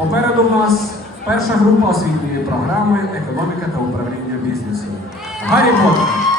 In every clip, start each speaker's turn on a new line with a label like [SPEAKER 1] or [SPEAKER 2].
[SPEAKER 1] Попереду в нас перша група освітньої програми Економіка та управління бізнесом. Гаррі Поттер.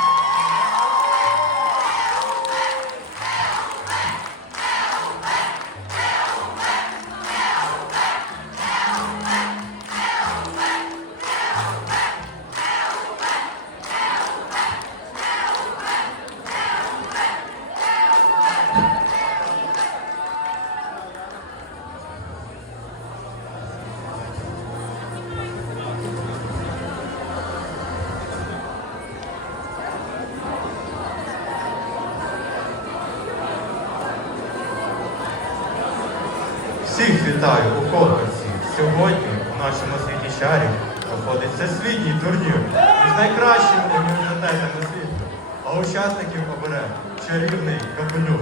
[SPEAKER 2] Всіх вітаю у конкурсі. Сьогодні у нашому світі шарі проходить всесвітній турнір між найкращими університетами світу, а учасників обере чарівний капелюх.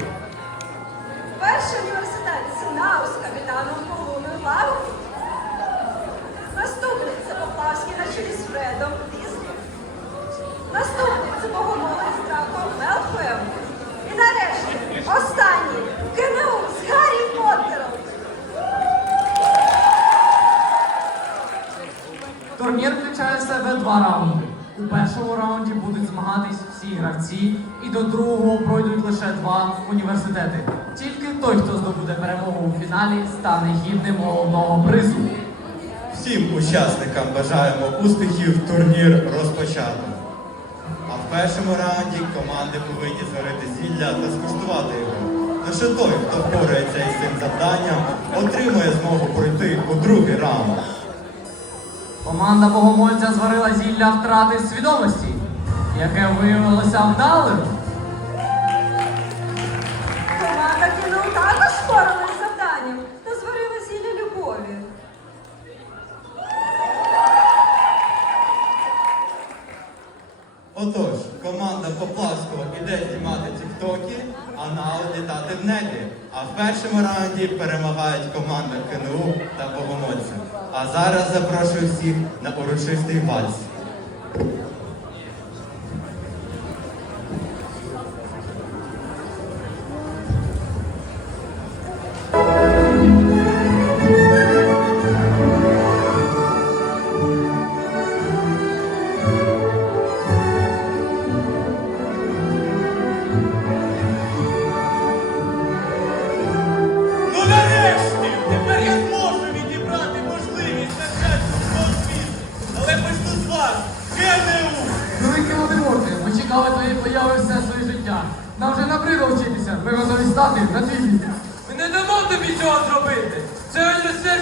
[SPEAKER 3] Перший університет Синау з капітаном Полуною Лавою. Наступний це Поплавський на чолі з Фредом Дізлі. Наступний це Богомолець з Драком Мелфоєм. І нарешті останній КНУ з Гаррі Поттером.
[SPEAKER 4] Турнір включає в себе два раунди. У першому раунді будуть змагатись всі гравці, і до другого пройдуть лише два університети. Тільки той, хто здобуде перемогу у фіналі, стане гідним головного призу.
[SPEAKER 2] Всім учасникам бажаємо успіхів турнір розпочати. А в першому раунді команди повинні зварити зілля та скуштувати його. Лише той, хто впорається із цим завданням, отримує змогу пройти у другий раунд.
[SPEAKER 4] Команда Богомольця зварила зілля втрати свідомості, яке виявилося вдалим.
[SPEAKER 3] Команда кіно також впоралась з завданням та зварила зілля любові.
[SPEAKER 2] Отож, команда Поплавського іде знімати тіктоки, а наут літати в небі. А в першому раунді перемагають команда КНУ та Богомольця. А зараз запрошую всіх на урочистий вальс.
[SPEAKER 4] Ми твоєї появи все своє життя. Нам вже набридло вчитися. Ми готові стати на твій.
[SPEAKER 5] Ми не дамо тобі цього зробити. Це університет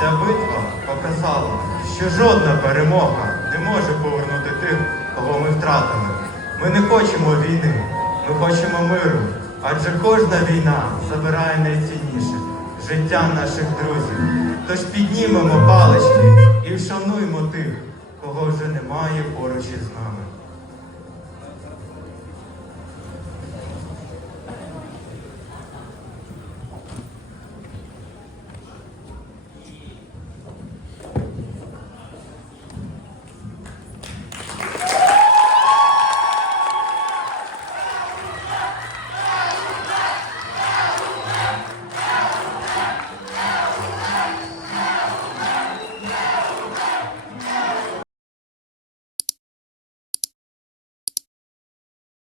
[SPEAKER 2] Ця битва показала, що жодна перемога не може повернути тих, кого ми втратили. Ми не хочемо війни, ми хочемо миру. Адже кожна війна забирає найцінніше життя наших друзів. Тож піднімемо палички і вшануймо тих, кого вже немає поруч із нами.